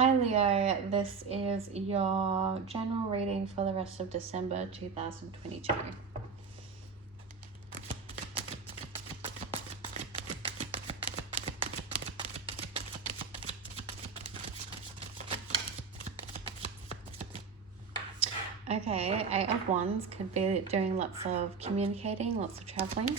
Hi Leo, this is your general reading for the rest of December 2022. Okay, Eight of Wands could be doing lots of communicating, lots of traveling.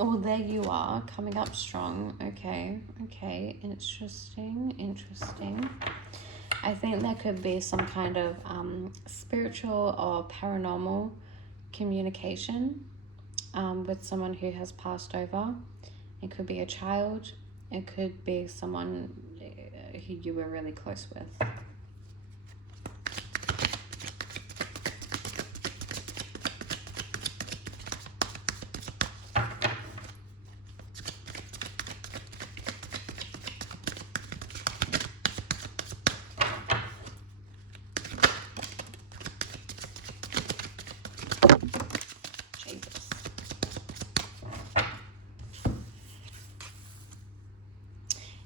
Oh, there you are, coming up strong. Okay, interesting. I think there could be some kind of spiritual or paranormal communication with someone who has passed over. It could be a child. It could be someone who you were really close with. Jesus.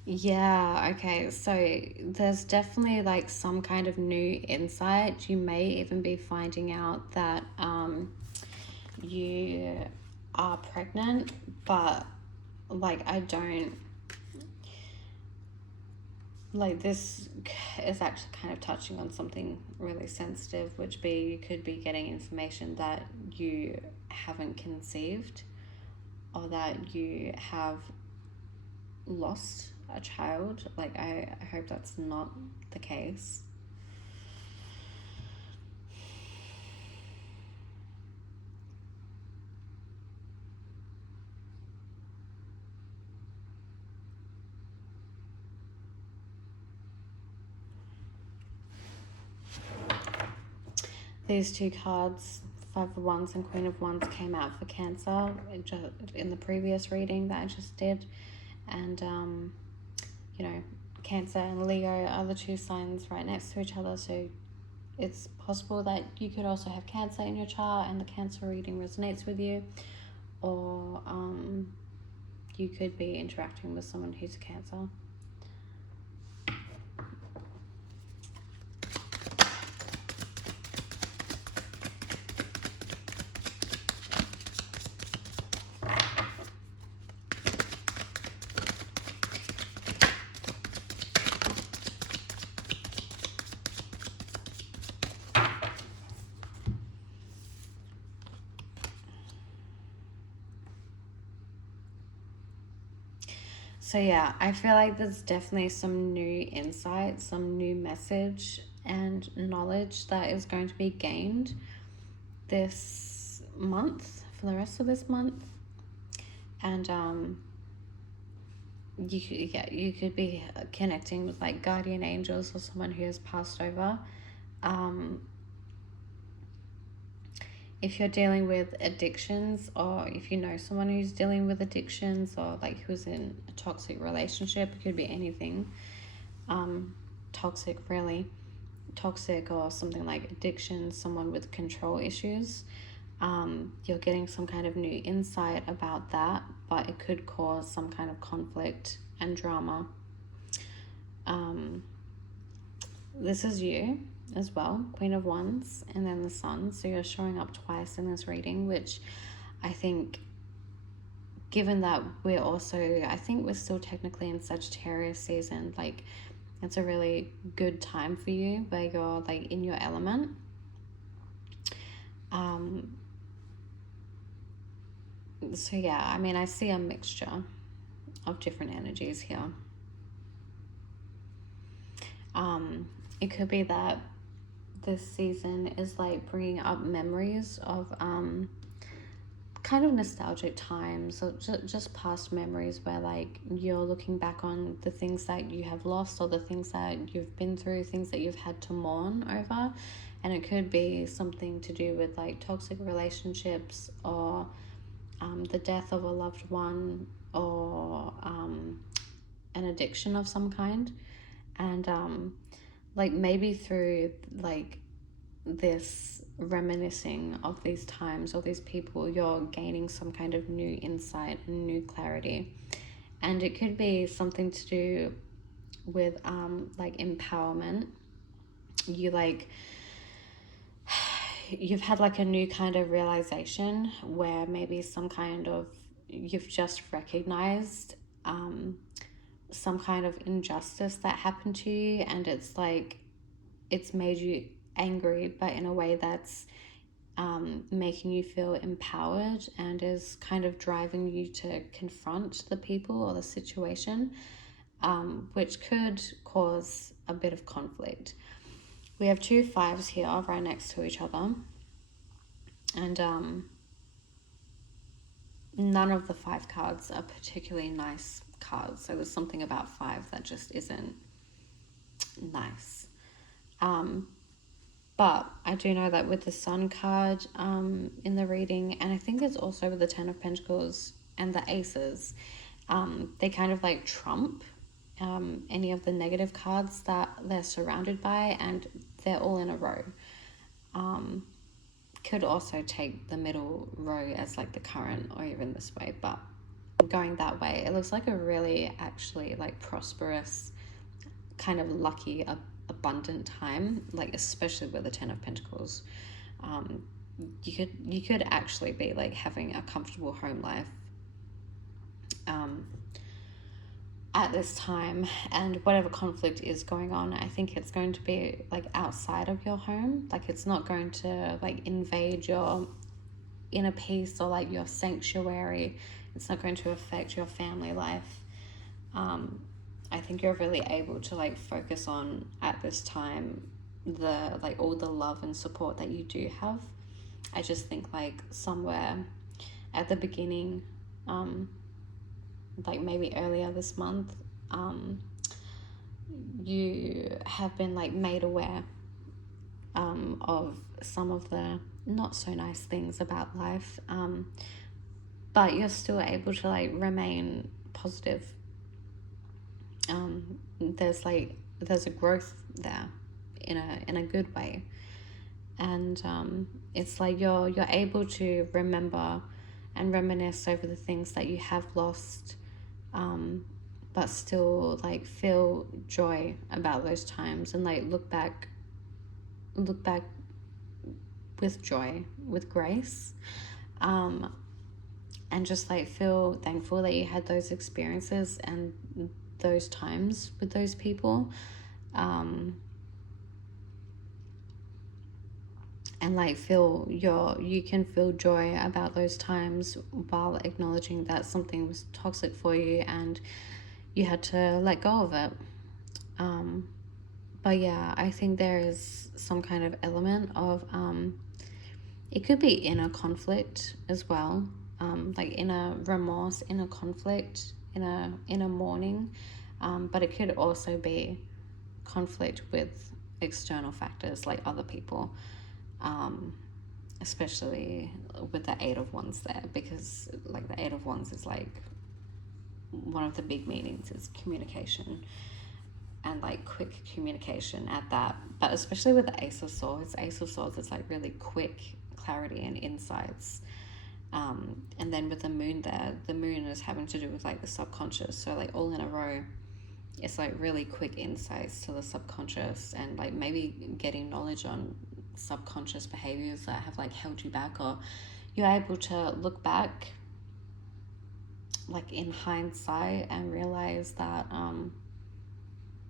Yeah, okay, so there's definitely like some kind of new insight. You may even be finding out that you are pregnant, but like I don't like this is actually kind of touching on something really sensitive, which you could be getting information that you haven't conceived or that you have lost a child. Like I hope that's not the case. These two cards, Five of Wands and Queen of Wands, came out for Cancer in the previous reading that I just did. And, you know, Cancer and Leo are the two signs right next to each other. So it's possible that you could also have Cancer in your chart and the Cancer reading resonates with you. Or you could be interacting with someone who's a Cancer. So yeah, I feel like there's definitely some new insight, some new message and knowledge that is going to be gained this month, for the rest of this month. And you could be connecting with like guardian angels or someone who has passed over. If you're dealing with addictions, or if you know someone who's dealing with addictions, or like who's in a toxic relationship, it could be anything toxic, really toxic, or something like addiction, someone with control issues. You're getting some kind of new insight about that, but it could cause some kind of conflict and drama. This is you as well, Queen of Wands, and then the Sun. So you're showing up twice in this reading, which I think, given that I think we're still technically in Sagittarius season, like it's a really good time for you where you're like in your element. So yeah, I mean, I see a mixture of different energies here. It could be that this season is like bringing up memories of kind of nostalgic times, or just past memories where like you're looking back on the things that you have lost, or the things that you've been through, things that you've had to mourn over. And it could be something to do with like toxic relationships, or the death of a loved one, or an addiction of some kind. And like maybe through like this reminiscing of these times or these people, you're gaining some kind of new insight and new clarity. And it could be something to do with like empowerment. You've had like a new kind of realization where maybe some kind of, you've just recognized some kind of injustice that happened to you, and it's like it's made you angry, but in a way that's making you feel empowered and is kind of driving you to confront the people or the situation, which could cause a bit of conflict. We have 2 5s here right next to each other, and none of the 5 cards are particularly nice cards. So there's something about 5 that just isn't nice. But I do know that with the Sun card in the reading, and I think it's also with the 10 of Pentacles and the Aces, they kind of like trump any of the negative cards that they're surrounded by, and they're all in a row. Could also take the middle row as like the current, or even this way, but going that way, it looks like a really actually like prosperous, kind of lucky, abundant time, like especially with the 10 of Pentacles. You could actually be like having a comfortable home life at this time, and whatever conflict is going on, I think it's going to be like outside of your home. Like it's not going to like invade your inner peace or like your sanctuary. It's not going to affect your family life. I think you're really able to like focus on at this time the like all the love and support that you do have. I just think like somewhere at the beginning, like maybe earlier this month, you have been like made aware of some of the not so nice things about life, but you're still able to like remain positive. There's a growth there in a good way, and it's like you're able to remember and reminisce over the things that you have lost, but still like feel joy about those times, and like look back with joy, with grace, and just like feel thankful that you had those experiences and those times with those people, and like you can feel joy about those times while acknowledging that something was toxic for you and you had to let go of it. But yeah, I think there is some kind of element of it could be inner conflict as well, like inner remorse, inner conflict, inner mourning, but it could also be conflict with external factors like other people, especially with the 8 of Wands there, because like the 8 of Wands is like one of the big meanings is communication, and like quick communication at that. But especially with the Ace of Swords is like really quick clarity and insights. And then with the moon there, the moon is having to do with like the subconscious, so like all in a row, it's like really quick insights to the subconscious, and like maybe getting knowledge on subconscious behaviors that have like held you back, or you're able to look back like in hindsight and realize that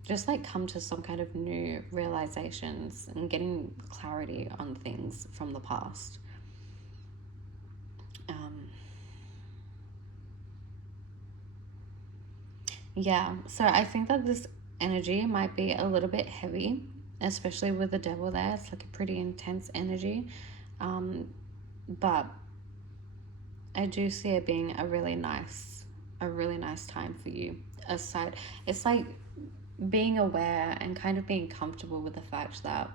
just like come to some kind of new realizations and getting clarity on things from the past. Yeah, so I think that this energy might be a little bit heavy, especially with the devil there. It's like a pretty intense energy, but I do see it being a really nice time for you. Aside, it's like being aware and kind of being comfortable with the fact that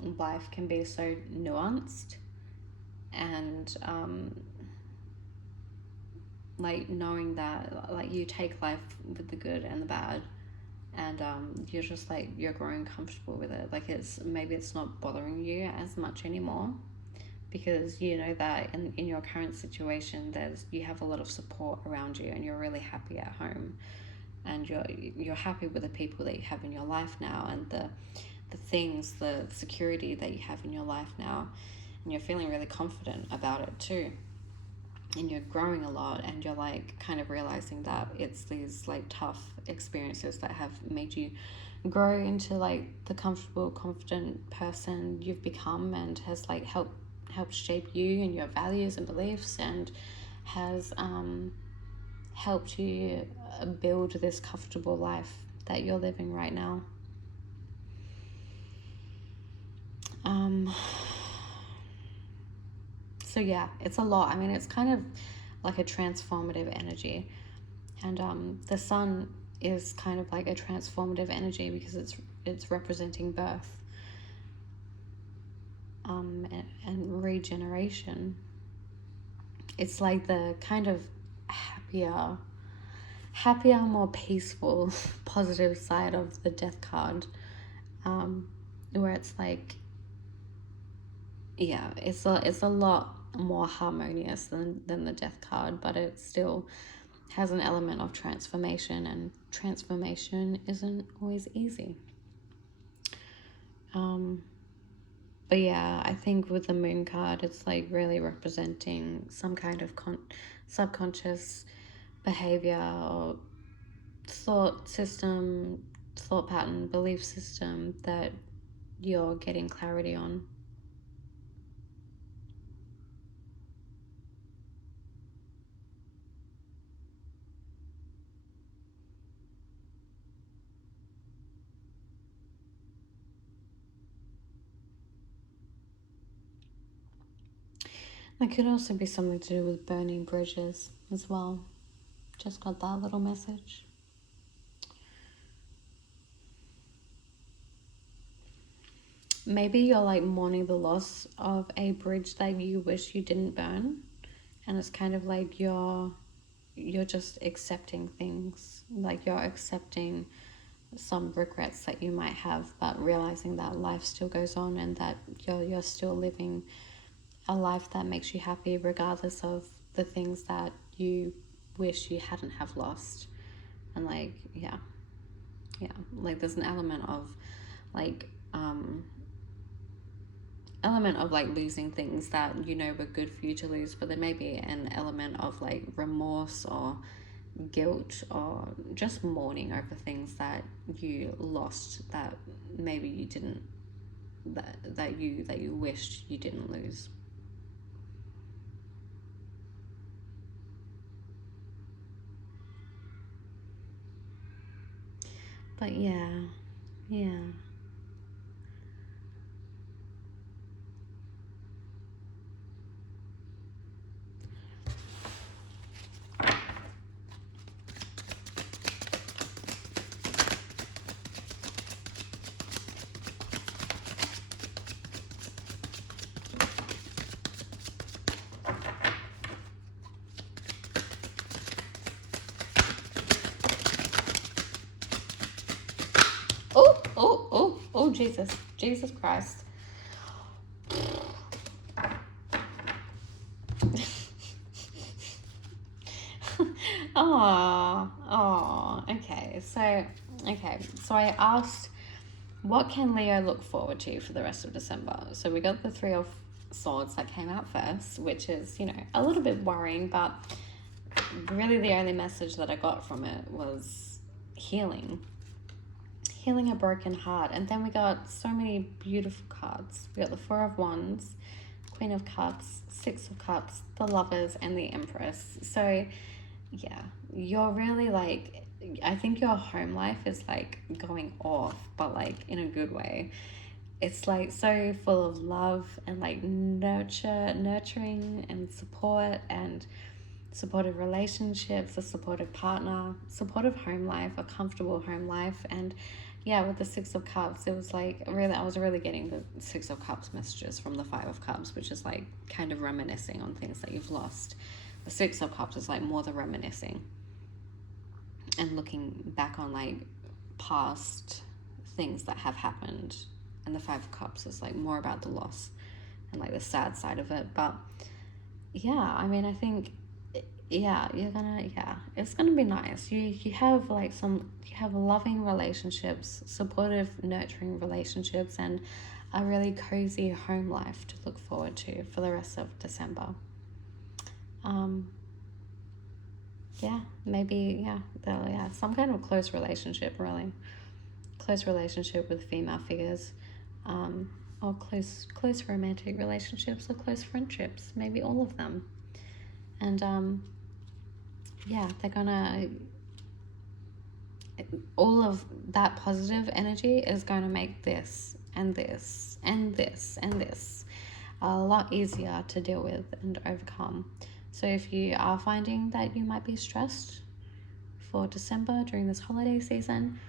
life can be so nuanced, and like knowing that like you take life with the good and the bad, and you're just like you're growing comfortable with it. Like maybe it's not bothering you as much anymore, because you know that in your current situation you have a lot of support around you, and you're really happy at home, and you're happy with the people that you have in your life now, and the things, the security that you have in your life now, and you're feeling really confident about it too, and you're growing a lot, and you're like kind of realizing that it's these like tough experiences that have made you grow into like the comfortable, confident person you've become, and has like helped shape you and your values and beliefs, and has helped you build this comfortable life that you're living right now. So yeah, it's a lot. I mean, it's kind of like a transformative energy, and the sun is kind of like a transformative energy because it's representing birth, and regeneration. It's like the kind of happier, more peaceful, positive side of the death card, where it's like, yeah, it's a lot more harmonious than the death card, but it still has an element of transformation, and transformation isn't always easy. But yeah, I think with the moon card, it's like really representing some kind of subconscious behavior or thought system, thought pattern, belief system that you're getting clarity on. It could also be something to do with burning bridges as well. Just got that little message. Maybe you're like mourning the loss of a bridge that you wish you didn't burn, and it's kind of like you're just accepting things, like you're accepting some regrets that you might have, but realizing that life still goes on, and that you're still living a life that makes you happy regardless of the things that you wish you hadn't have lost. And like yeah, like there's an element of like losing things that you know were good for you to lose, but there may be an element of like remorse or guilt, or just mourning over things that you lost, that maybe you didn't, that you wished you didn't lose. But yeah. Oh, Jesus Christ. Okay. So I asked, what can Leo look forward to for the rest of December? So we got the Three of Swords that came out first, which is, a little bit worrying, but really the only message that I got from it was healing a broken heart. And then we got so many beautiful cards. We got the Four of Wands, Queen of Cups, Six of Cups, the Lovers, and the Empress. So yeah, you're really like, I think your home life is like going off, but like in a good way. It's like so full of love and like nurturing and support, and supportive relationships, a supportive partner, supportive home life, a comfortable home life. And yeah, with the Six of Cups, it was like really, I was really getting the Six of Cups messages from the Five of Cups, which is like kind of reminiscing on things that you've lost. The Six of Cups is like more the reminiscing and looking back on like past things that have happened, and the Five of Cups is like more about the loss and like the sad side of it. But yeah, I mean, I think, yeah, it's gonna be nice. You have like you have loving relationships, supportive, nurturing relationships, and a really cozy home life to look forward to for the rest of December. Maybe some kind of close relationship, really close relationship with female figures, or close romantic relationships, or close friendships, maybe all of them. And they're gonna, all of that positive energy is going to make this and this and this and this a lot easier to deal with and overcome. So if you are finding that you might be stressed for December during this holiday season,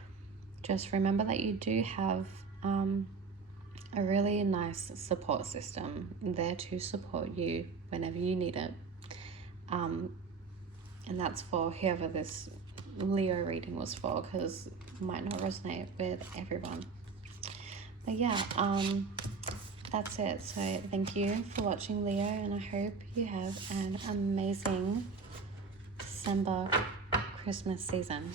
just remember that you do have a really nice support system there to support you whenever you need it. And that's for whoever this Leo reading was for, because it might not resonate with everyone. But yeah, that's it. So thank you for watching, Leo, and I hope you have an amazing December Christmas season.